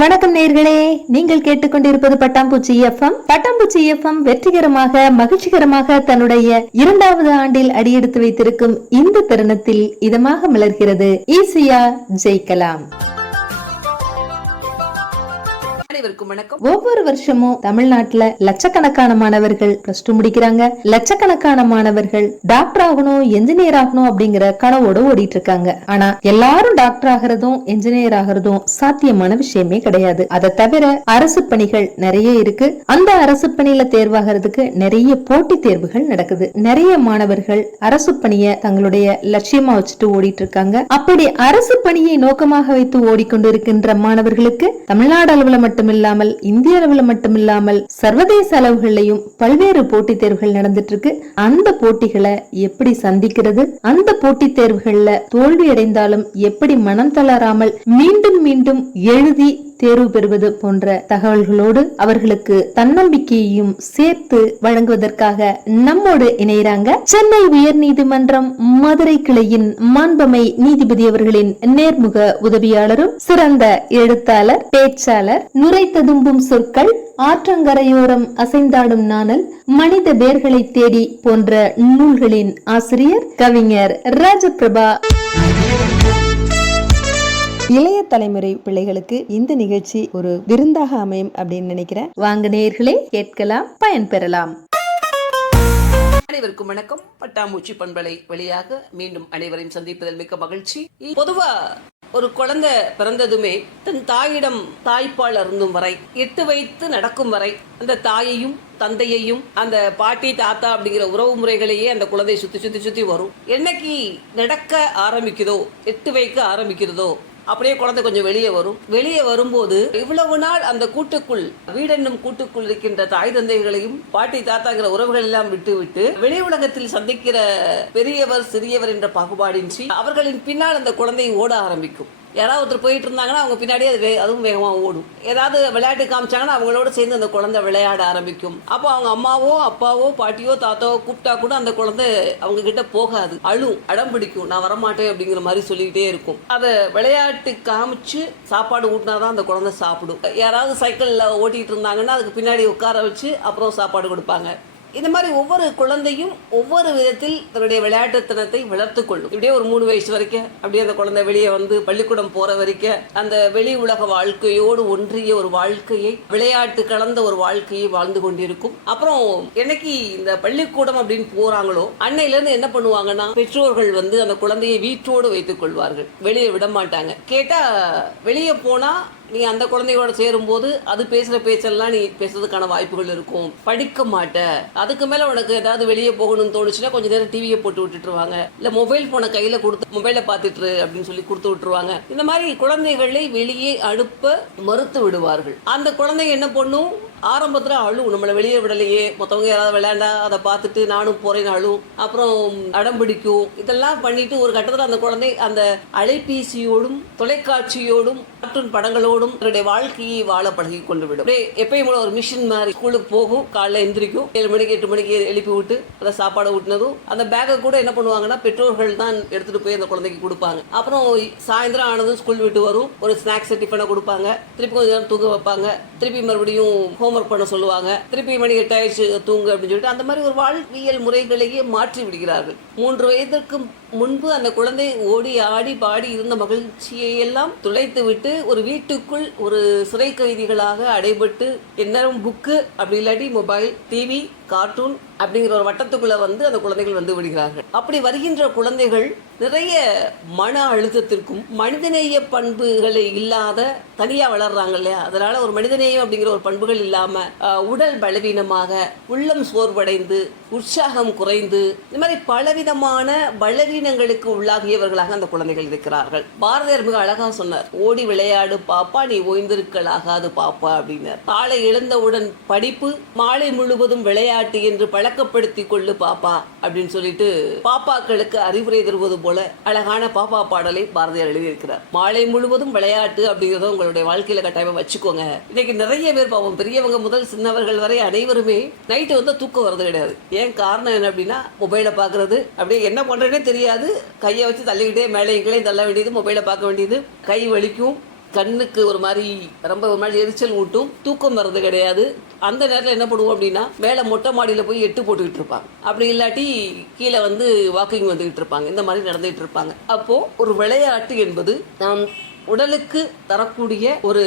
வணக்கம் நேயர்களே, நீங்கள் கேட்டுக்கொண்டிருப்பது பட்டாம்பூச்சி எஃப்எம். பட்டாம்பூச்சி எஃப்எம் வெற்றிகரமாக மகிழ்ச்சிகரமாக தன்னுடைய 2வது ஆண்டில் அடியெடுத்து வைத்திருக்கும் இந்த தருணத்தில் இதமாக மலர்கிறது ஈஸியா ஜெயிக்கலாம். ஒவ்வொரு வருஷமும் தமிழ்நாட்டுல லட்சக்கணக்கான மாணவர்கள் பிளஸ் 2 முடிக்கிறாங்க. லட்சக்கணக்கான மாணவர்கள் டாக்டர் ஆகணும், என்ஜினியர் ஆகணும் அப்படிங்கிற கனவோட ஓடிட்டு இருக்காங்க. ஆனா எல்லாரும் டாக்டர் ஆகிறதும் என்ஜினியர் ஆகிறதும் சாத்தியமான விஷயமே கிடையாது. அதை தவிர அரசு பணிகள் நிறைய இருக்கு. அந்த அரசு பணியில தேர்வாகிறதுக்கு நிறைய போட்டி தேர்வுகள் நடக்குது. நிறைய மாணவர்கள் அரசு பணியை தங்களுடைய லட்சியமா வச்சுட்டு ஓடிட்டு இருக்காங்க. அப்படி அரசு பணியை நோக்கமாக வைத்து ஓடிக்கொண்டிருக்கின்ற மாணவர்களுக்கு தமிழ்நாடு அளவுல மட்டுமில்லாமல் இந்திய அளவுல மட்டுமில்லாமல் சர்வதேச அளவுகளையும் பல்வேறு போட்டித் தேர்வுகள் நடந்துட்டு இருக்கு. அந்த போட்டிகளை எப்படி சந்திக்கிறது, அந்த போட்டித் தேர்வுகள்ல தோல்வி அடைந்தாலும் எப்படி மனம் தளராமல் மீண்டும் மீண்டும் எழுதி தேர்வு பெறுவது போன்ற தகவல்களோடு அவர்களுக்கு தன்னம்பிக்கையையும் சேர்த்து வழங்குவதற்காக நம்மோடு இணைகிறாங்க சென்னை உயர்நீதிமன்றம் மதுரை கிளையின் மாண்பமை நீதிபதி அவர்களின் நேர்முக உதவியாளரும் சிறந்த எழுத்தாளர், பேச்சாளர், நுரை ததும்பும் சொற்கள், ஆற்றங்கரையோரம் அசைந்தாடும் நாணல், மனித வேர்களை தேடி போன்ற நூல்களின் ஆசிரியர் கவிஞர் ராஜபிரபா. இளைய தலைமுறை பிள்ளைகளுக்கு இந்த நிகழ்ச்சி ஒரு விருந்தாக அமையும் அப்படின்னு நினைக்கிறேன். வாங்க நேயர்களே, கேட்கலாம், பயன்பெறலாம். அனைவருக்கும் வணக்கம். பட்டாம்பூச்சி பண்பலை வழியாக மீண்டும் அனைவரையும் சந்திப்பதில் மிக்க மகிழ்ச்சி. பொதுவா ஒரு குழந்தை பிறந்ததுமே தன் தாயிடம் தாய்ப்பால் அருந்தும் வரை, 8 வைத்து நடக்கும் வரை அந்த தாயையும் தந்தையையும் அந்த பாட்டி தாத்தா அப்படிங்கிற உறவு முறைகளையே அந்த குழந்தை சுத்தி வரும். என்னைக்கு நடக்க ஆரம்பிக்குதோ, 8 வைக்க ஆரம்பிக்கிறதோ அப்படியே குழந்தை கொஞ்சம் வெளியே வரும். வெளியே வரும்போது இவ்வளவு நாள் அந்த கூட்டுக்குள், வீடென்னும் கூட்டுக்குள் இருக்கின்ற தாய் தந்தைகளையும் பாட்டி தாத்தாங்கிற உறவுகள் எல்லாம் விட்டு வெளி உலகத்தில் சந்திக்கிற பெரியவர் சிறியவர் என்ற பாகுபாடின்றி அவர்களின் பின்னால் அந்த குழந்தை ஓட ஆரம்பிக்கும். யாராவது ஒருத்தர் போயிட்டு இருந்தாங்கன்னா அவங்க பின்னாடியே அதுவும் வேகமாக ஓடும். ஏதாவது விளையாட்டு காமிச்சாங்கன்னா அவங்களோட சேர்ந்து அந்த குழந்தை விளையாட ஆரம்பிக்கும். அப்போ அவங்க அம்மாவோ அப்பாவோ பாட்டியோ தாத்தாவோ கூப்பிட்டா கூட அந்த குழந்தை அவங்க கிட்ட போகாது, அழும், அடம் பிடிக்கும், நான் வரமாட்டேன் அப்படிங்கிற மாதிரி சொல்லிக்கிட்டே இருக்கும். அதை விளையாட்டு காமிச்சு சாப்பாடு ஊட்டினாதான் அந்த குழந்தை சாப்பிடும். யாராவது சைக்கிளில் ஓட்டிகிட்டு இருந்தாங்கன்னா அதுக்கு பின்னாடி உட்கார வச்சு அப்புறம் சாப்பாடு கொடுப்பாங்க. இந்த மாதிரி ஒவ்வொரு குழந்தையும் ஒவ்வொரு விதத்தில் தன்னுடைய விளையாட்டுத்தனத்தை வளர்த்து கொள்ளும். இப்படியே ஒரு 3 வயசு வரைக்கும் அப்படியே அந்த குழந்தை வெளியே வந்து பள்ளிக்கூடம் போற வரைக்கும் அந்த வெளி உலக வாழ்க்கையோடு ஒன்றிய ஒரு வாழ்க்கையை, விளையாட்டு கலந்த ஒரு வாழ்க்கையை வாழ்ந்து கொண்டிருக்கும். அப்புறம் என்னைக்கு இந்த பள்ளிக்கூடம் அப்படின்னு போறாங்களோ அன்னையில இருந்து என்ன பண்ணுவாங்கன்னா, பெற்றோர்கள் வந்து அந்த குழந்தையை வீட்டோடு வைத்துக் கொள்வார்கள், வெளியே விட மாட்டாங்க. கேட்டா வெளியே போனா நீ அந்த குழந்தையோட சேரும்போது அது பேசுற பேச்செல்லாம் நீ பேசுறதுக்கான வாய்ப்புகள் இருக்கும், படிக்க மாட்ட, அதுக்கு மேல உனக்கு ஏதாவது வெளியே போகணும்னு தோணுச்சுன்னா கொஞ்ச நேரம் டிவியை போட்டு விட்டுருவாங்க, இல்ல மொபைல் போனை கையில கொடுத்து மொபைலை பார்த்துட்டு அப்படின்னு சொல்லி கொடுத்து விட்டுருவாங்க. இந்த மாதிரி குழந்தைகளை வெளியே அனுப்ப மறுத்து விடுவார்கள். அந்த குழந்தை என்ன பண்ணும், ஆரம்பத்துல அழும், நம்மளை வெளியே விடலையே, மொத்தவங்க யாராவது விளையாண்டா அதை பார்த்துட்டு நானும் போறேன்னு அழும், அப்புறம் அடம் பிடிக்கும். இதெல்லாம் பண்ணிட்டு ஒரு கட்டத்தில் அந்த குழந்தை அந்த அலைபேசியோடும் தொலைக்காட்சியோடும் கார்ட்டூன் படங்களோடும் தன்னுடைய வாழ்க்கையை வாழ பழகி கொண்டு விடும். எப்பயும் போல ஒரு மிஷின் மாதிரி ஸ்கூலுக்கு போகும், காலைல எந்திரிக்கும், 7 மணிக்கு 8 மணிக்கு எழுப்பி விட்டு அதை சாப்பாடு ஊட்டினதும் அந்த பேக்கை கூட என்ன பண்ணுவாங்கன்னா பெற்றோர்கள் தான் எடுத்துட்டு போய் அந்த குழந்தைக்கு கொடுப்பாங்க. அப்புறம் சாயந்தரம் ஆனதும் ஸ்கூல் விட்டு வரும், ஒரு ஸ்நாக்ஸ் டிஃபனை கொடுப்பாங்க, திருப்பி கொஞ்சம் நேரம் தூங்க வைப்பாங்க, திருப்பி மறுபடியும் ஹோம்ஒர்க் பண்ண சொல்லுவாங்க, திருப்பி மணி 8 ஆயிடுச்சு தூங்கு அப்படின்னு சொல்லிட்டு அந்த மாதிரி ஒரு வாழ்வியல் முறைகளையே மாற்றி விடுகிறார்கள். 3 வயதிற்கு முன்பு அந்த குழந்தை ஓடி ஆடி பாடி இருந்த மகிழ்ச்சியை எல்லாம் துளைத்து விட்டு ஒரு வீட்டுக்குள் ஒரு சிறை கைதிகளாக அடைபட்டு எந்நேரம் புக்கு, அப்படி இல்லாட்டி மொபைல், டிவி, கார்ட்டூன் அப்படிங்கிற ஒரு வட்டத்துக்குள்ள வந்து அந்த குழந்தைகள் வந்து விடுகிறார்கள். அப்படி வருகின்ற குழந்தைகள் நிறைய மன அழுத்தத்திற்கும் மனிதநேய பண்புகளை இல்லாத தனியா வளர்றாங்க இல்லையா, அதனால ஒரு மனிதநேயம் அப்படிங்கிற ஒரு பண்புகள் இல்லாம உடல் பலவீனமாக, உள்ளம் சோர்வடைந்து, உற்சாகம் குறைந்து, இந்த மாதிரி பலவிதமான பலவீனங்களுக்கு உள்ளாகியவர்களாக அந்த குழந்தைகள் இருக்கிறார்கள். பாரதியார் மிக அழகா சொன்னார், ஓடி விளையாடு பாப்பா, நீ ஓய்ந்திருக்கலாகாது பாப்பா அப்படின்னார். காலை எழுந்தவுடன் படிப்பு, மாலை முழுவதும் விளையாட்டு என்று பழக்கப்படுத்திக் கொள்ளு பாப்பா அப்படின்னு சொல்லிட்டு பாப்பாக்களுக்கு அறிவுரை தருவது போல அழகான பாப்பா பாடலை பாரதியார் எழுதியிருக்கிறார். மாலை முழுவதும் விளையாட்டு அப்படிங்கிறத உங்களுடைய வாழ்க்கையில கட்டாயமா வச்சுக்கோங்க. இன்னைக்கு நிறைய பேர் பாவம், பெரியவங்க முதல் சின்னவர்கள் வரை அனைவருமே நைட்டு வந்து தூக்கம் வரது கிடையாது. ஏன் காரணம் என்ன அப்படின்னா, மொபைலை பார்க்கறது, அப்படியே என்ன பண்றேன்னே தெரியாது, கையை வச்சு தள்ளிக்கிட்டே மேலே கீழே தள்ள வேண்டியது, மொபைலை பார்க்க வேண்டியது, கை வலிக்கும், கண்ணுக்கு ஒரு மாதிரி எரிச்சல் ஊட்டும், தூக்கம் வர்றது கிடையாது. அந்த நேரத்தில் என்ன பண்ணுவோம் அப்படின்னா, மேலே மொட்டை மாடியில் போய் எட்டு போட்டுக்கிட்டு இருப்பாங்க. அப்படி இல்லாட்டி கீழே வந்து வாக்கிங் வந்துகிட்டு இருப்பாங்க. இந்த மாதிரி நடந்துகிட்டு இருப்பாங்க. அப்போ ஒரு விளையாட்டு என்பது நாம் உடலுக்கு தரக்கூடிய ஒரு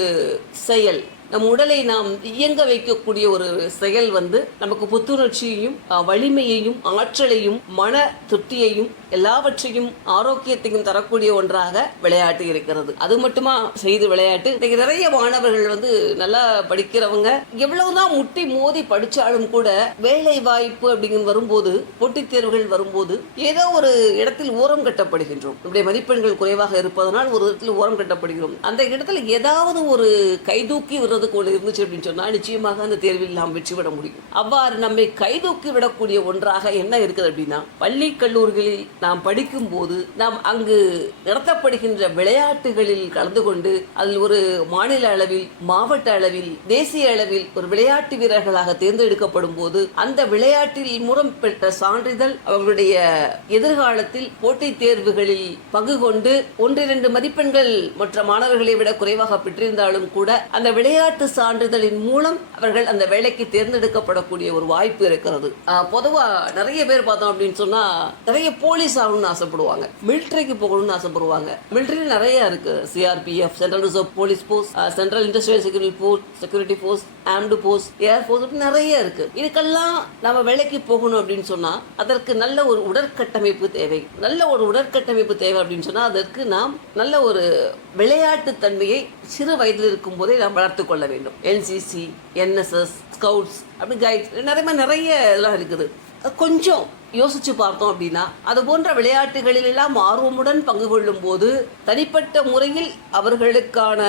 செயல். நம் உடலை நாம் இயங்க வைக்கக்கூடிய ஒரு செயல் வந்து நமக்கு புத்துணர்ச்சியையும் வலிமையையும் ஆற்றலையும் மன திருப்தியையும் எல்லாவற்றையும் ஆரோக்கியத்தையும் தரக்கூடிய ஒன்றாக விளையாட்டு இருக்கிறது. அது மட்டுமா செய்து விளையாட்டு இன்னைக்கு நிறைய மாணவர்கள் வந்து நல்லா படிக்கிறவங்க எவ்வளவுதான் முட்டி மோதி படிச்சாலும் கூட வேலை வாய்ப்பு அப்படிங்கிற வரும்போது, போட்டித் தேர்வுகள் வரும்போது ஏதோ ஒரு இடத்தில் ஓரம் கட்டப்படுகின்றோம். நம்முடைய மதிப்பெண்கள் குறைவாக இருப்பதனால் ஒரு இடத்தில் ஓரம் கட்டப்படுகிறோம். அந்த இடத்துல ஏதாவது ஒரு கைதூக்கி விடுறதுக்கு ஒன்று இருந்துச்சு அப்படின்னு சொன்னா நிச்சயமாக அந்த தேர்வில் நாம் வெற்றி பெற முடியும். அவ்வாறு நம்மை கைதூக்கி விடக்கூடிய ஒன்றாக என்ன இருக்குது அப்படின்னா, பள்ளி கல்லூரிகளில் நாம் படிக்கும் போது நாம் அங்கு நடத்தப்படுகின்ற விளையாட்டுகளில் கலந்து கொண்டு அதில் ஒரு மாநில அளவில், மாவட்ட அளவில், தேசிய அளவில் ஒரு விளையாட்டு வீரர்களாக தேர்ந்தெடுக்கப்படும் போது அந்த விளையாட்டில் மூலம் பெற்ற சான்றிதழ் அவர்களுடைய எதிர்காலத்தில் போட்டித் தேர்வுகளில் பங்கு கொண்டு 1-2 மதிப்பெண்கள் மற்ற மாணவர்களை விட குறைவாக பெற்றிருந்தாலும் கூட அந்த விளையாட்டு சான்றிதழின் மூலம் அவர்கள் அந்த வேலைக்கு தேர்ந்தெடுக்கப்படக்கூடிய ஒரு வாய்ப்பு இருக்கிறது. பொதுவா நிறைய பேர் பார்த்தோம் அப்படின்னு சொன்னா நிறைய போலீஸ் ஆகணும்னு ஆசைப்படுவாங்க, மிலிட்டரிக்கு போகணும்னு ஆசைப்படுவாங்க. மிலிட்டரி நிறைய இருக்கு. CRPF, central reserve police force, central industrial security force, armed force, air force, நிறைய இருக்கு. இதுக்கெல்லாம் நம்ம வேலைக்கு போகணும் அப்படின்னு சொன்னா அதற்கு நல்ல ஒரு உடற்கட்டமைப்பு தேவை. நல்ல ஒரு உடற்கட்டமைப்பு தேவை அப்படின்னு சொன்னா அதற்கு நாம் நல்ல ஒரு விளையாட்டு தன்மையை சிறு வயதில் இருக்கும் போதே நாம் வளர்த்து கொள்ள வேண்டும். என்சிசி, என்எஸ்எஸ், ஸ்கவுட்ஸ், அப்படி கைட்ஸ் நிறைய இதெல்லாம் இருக்குது. கொஞ்சம் யோசிச்சு பார்த்தோம் அப்படின்னா அது போன்ற விளையாட்டுகளில் எல்லாம் ஆர்வமுடன் பங்கு கொள்ளும் போது தனிப்பட்ட முறையில் அவர்களுக்கான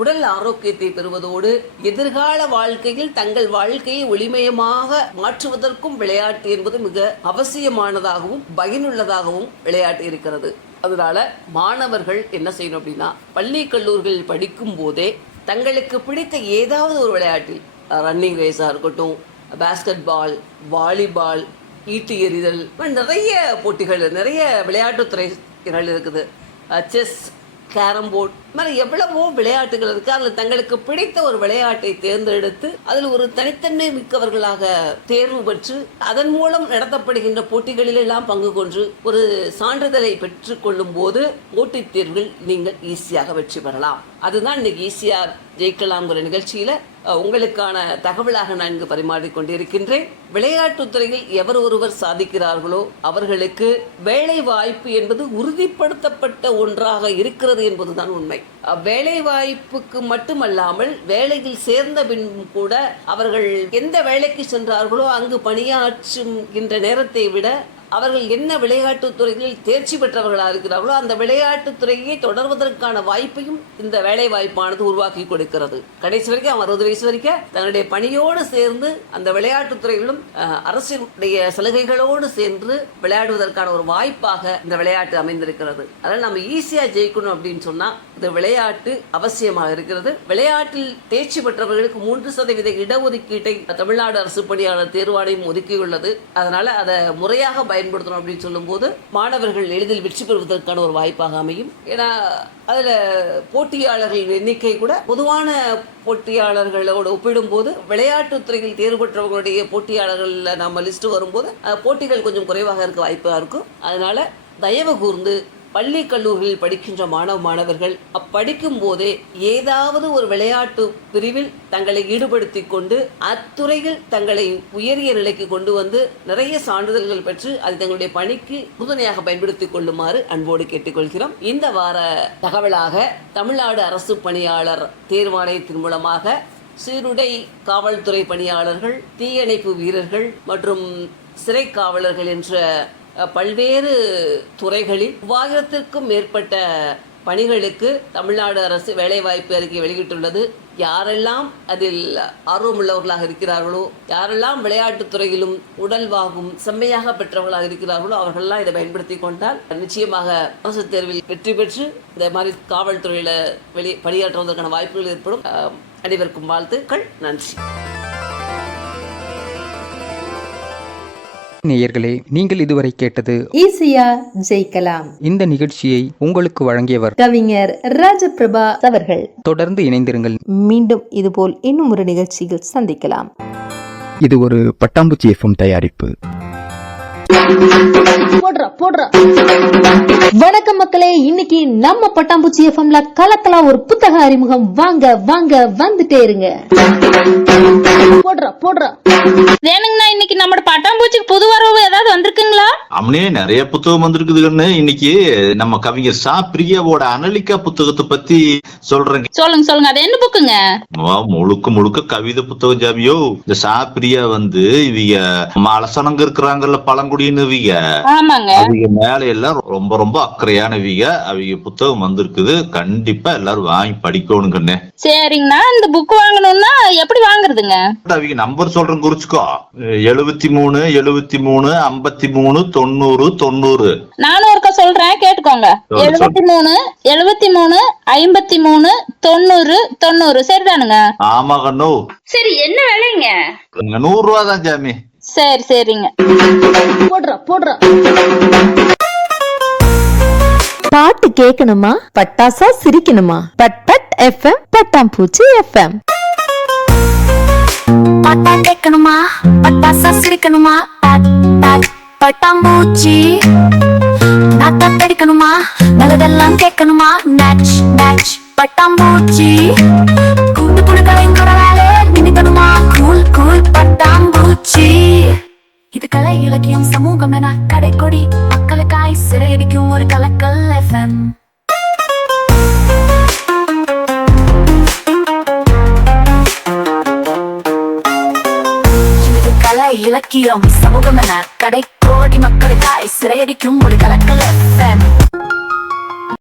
உடல் ஆரோக்கியத்தை பெறுவதோடு எதிர்கால வாழ்க்கையில் தங்கள் வாழ்க்கையை ஒளிமயமாக மாற்றுவதற்கும் விளையாட்டு என்பது மிக அவசியமானதாகவும் பயனுள்ளதாகவும் விளையாட்டு இருக்கிறது. அதனால மாணவர்கள் என்ன செய்யணும் அப்படின்னா, பள்ளி கல்லூரிகளில் படிக்கும் போதே தங்களுக்கு பிடித்த ஏதாவது ஒரு விளையாட்டில், ரன்னிங் ரேஸாக இருக்கட்டும், பாஸ்கெட் பால், வாலிபால், ஈட்டி எறிதல், நிறைய போட்டிகள், நிறைய விளையாட்டுத்துறைகள் இருக்குது. செஸ், கேரம் போர்டு, மாதிரி எவ்வளவோ விளையாட்டுகள் இருக்குது. அதில் தங்களுக்கு பிடித்த ஒரு விளையாட்டை தேர்ந்தெடுத்து அதில் ஒரு தனித்தன்மை மிக்கவர்களாக தேர்வு பெற்று அதன் மூலம் நடத்தப்படுகின்ற போட்டிகளில் எல்லாம் பங்கு கொண்டு ஒரு சான்றிதழை பெற்றுக்கொள்ளும் போது போட்டித் தேர்வுகள் நீங்கள் ஈஸியாக வெற்றி பெறலாம். அதுதான் இன்னைக்கு ஈஸியாக ஜெயிக்கலாம்ங்கிற நிகழ்ச்சியில் உங்களுக்கான தகவலாக நான் இங்கு பரிமாறிக்கொண்டிருக்கின்றேன். விளையாட்டுத்துறையில் எவர் ஒருவர் சாதிக்கிறார்களோ அவர்களுக்கு வேலை வாய்ப்பு என்பது உறுதிப்படுத்தப்பட்ட ஒன்றாக இருக்கிறது என்பதுதான் உண்மை. வேலை வாய்ப்புக்கு மட்டுமல்லாமல் வேலையில் சேர்ந்த பின் கூட அவர்கள் எந்த வேலைக்கு சென்றார்களோ அங்கு பணியாற்றுகின்ற நேரத்தை விட அவர்கள் என்ன விளையாட்டுத் துறைகளில் தேர்ச்சி பெற்றவர்களாக இருக்கிறார்களோ அந்த விளையாட்டுத் துறையை தொடர்வதற்கான வாய்ப்பையும் இந்த வேலை வாய்ப்பானது உருவாக்கி கொடுக்கிறது. கடைசி வரைக்கும் 60 வயசு வரைக்கும் தன்னுடைய பணியோடு சேர்ந்து அந்த விளையாட்டுத் துறைகளும் அரசுடைய சலுகைகளோடு சேர்ந்து விளையாடுவதற்கான ஒரு வாய்ப்பாக இந்த விளையாட்டு அமைந்திருக்கிறது. அதனால் நம்ம ஈஸியா ஜெயிக்கணும் அப்படின்னு சொன்னா இந்த விளையாட்டு அவசியமாக இருக்கிறது. விளையாட்டில் தேர்ச்சி பெற்றவர்களுக்கு 3% இடஒதுக்கீட்டை தமிழ்நாடு அரசு பணியாளர் தேர்வாணையம் ஒதுக்கியுள்ளது. அதனால அதை முறையாக பயன்படுத்தணும் அப்படின்னு சொல்லும் போது மாணவர்கள் எளிதில் வெற்றி பெறுவதற்கான ஒரு வாய்ப்பாக அமையும். ஏன்னா அதுல போட்டியாளர்கள் எண்ணிக்கை கூட பொதுவான போட்டியாளர்களோடு ஒப்பிடும்போது விளையாட்டுத்துறையில் தேர்வு பெற்றவர்களுடைய போட்டியாளர்கள் நம்ம லிஸ்ட் வரும்போது போட்டிகள் கொஞ்சம் குறைவாக இருக்க வாய்ப்பாக இருக்கும். அதனால தயவு கூர்ந்து பள்ளி கல்லூரிகளில் படிக்கின்ற மாணவர்கள் படிக்கும் போதே ஏதாவது ஒரு விளையாட்டு பிரிவில் தங்களை ஈடுபடுத்தி கொண்டு அத்துறையில் தங்களை உயரிய நிலைக்கு கொண்டு வந்து நிறைய சான்றிதழ்கள் பெற்று அதை தங்களுடைய பணிக்கு உறுதுணையாக பயன்படுத்திக் கொள்ளுமாறு அன்போடு கேட்டுக்கொள்கிறோம். இந்த வார தகவலாக தமிழ்நாடு அரசு பணியாளர் தேர்வாணையத்தின் மூலமாக சீருடை காவல்துறை பணியாளர்கள், தீயணைப்பு வீரர்கள் மற்றும் சிறை காவலர்கள் என்ற பல்வேறு துறைகளில் 1000க்கும் மேற்பட்ட பணிகளுக்கு தமிழ்நாடு அரசு வேலைவாய்ப்பு அறிக்கை வெளியிட்டுள்ளது. யாரெல்லாம் அதில் ஆர்வமுள்ளவர்களாக இருக்கிறார்களோ, யாரெல்லாம் விளையாட்டுத் துறையிலும் உடல்வாகும் செம்மையாக பெற்றவர்களாக இருக்கிறார்களோ அவர்களெல்லாம் இதை பயன்படுத்தி கொண்டால் நிச்சயமாக அரசு தேர்வில் வெற்றி பெற்று இந்த மாதிரி காவல்துறையில் பணியாற்றுவதற்கான வாய்ப்புகள் ஏற்படும். அனைவருக்கும் வாழ்த்துக்கள். நன்றி. நேயர்களே, நீங்கள் இதுவரை கேட்டது ஈஸியா ஜெயிக்கலாம். இந்த நிகழ்ச்சியை உங்களுக்கு வழங்கியவர் கவிஞர் ராஜபிரபா அவர்கள். தொடர்ந்து இணைந்திருங்கள். மீண்டும் இதுபோல் இன்னும் ஒரு நிகழ்ச்சியில் சந்திக்கலாம். இது ஒரு பட்டாம்பூச்சி எஃப்எம் தயாரிப்பு. வணக்கம் மக்களே, இன்னைக்கு நம்ம பட்டாம்பூச்சி எஃப்எம்ல கலக்கலா ஒரு புத்தக அறிமுகம். வாங்க வாங்க வந்துட்டே இருங்க. வேணுங்கண்ணா, இன்னைக்கு நம்ம பட்டாம்பூச்சிக்கு புது வரவு ஏதாவது வந்திருக்குங்களா? அவனே நிறைய புத்தகம் வந்திருக்குதுன்னு இன்னைக்கு நம்ம கவிஞர் சா பிரியாவோட அனலிகா புத்தகத்தை பத்தி சொல்றேங்க. சொல்லுங்க சொல்லுங்க, அது என்ன புக்குங்க? முழுக்க முழுக்க கவிதை புத்தகம் ஜாமியோ. இந்த சா பிரியா வந்து இவங்க அலசனங்க இருக்கிறாங்கல்ல, பழங்குடியின்னு இவங்க. ஆமாங்க. அவங்க மேல எல்லாம் ரொம்ப ரொம்ப அக்கறையானவங்க. அவங்க புத்தகம் வந்திருக்குது, கண்டிப்பா எல்லாரும் வாங்கி படிக்கணுங்கண்ணே. சரிங்கண்ணா, இந்த புக் வாங்கணும்னா எப்படி வாங்குறதுங்க? அவங்க நம்பர் சொல்றேன், குறிச்சுக்கோ. 73 73 53 90 90. நானும் ஒருக்கா சொல்றேன், கேட்டுக்கோங்க. 73 73 53 90 90. சரிதானுங்க? ஆமா கண்ணு. சரி, என்ன விலைங்க? 100 ரூபா தான் ஜாமி. சரி சரிங்க. பாட்டு கேட்கணுமா, பட்டாசா சிரிக்கணுமா? பட் பட் எஃப்எம், பட்டாம்பூச்சி எஃப்எம். பாட்டா கேட்கணுமா, பட்டாசா சிரிக்கணுமா? பட்டாம்பூச்சி நாட்டா படிக்கணுமா, நல்லதெல்லாம் கேட்கணுமா? நச் நச் பட்டாம்பூச்சி கூட்டு புடுக்கலைங்கிற வேலை நினைக்கணுமா? கூல் கூல் பட்டாம்பூச்சி. இது கலை இலக்கியம் சமூகம் என கடைக்கொடி, மக்களுக்காய் சிறையடிக்கும் ஒரு கலக்கல் எஃப்எம். இலக்கியம் சமூகம் என கடை கோடி மக்களுக்காய் சிறையடிக்கும் ஒரு கலக்கல் எஃப்எம்.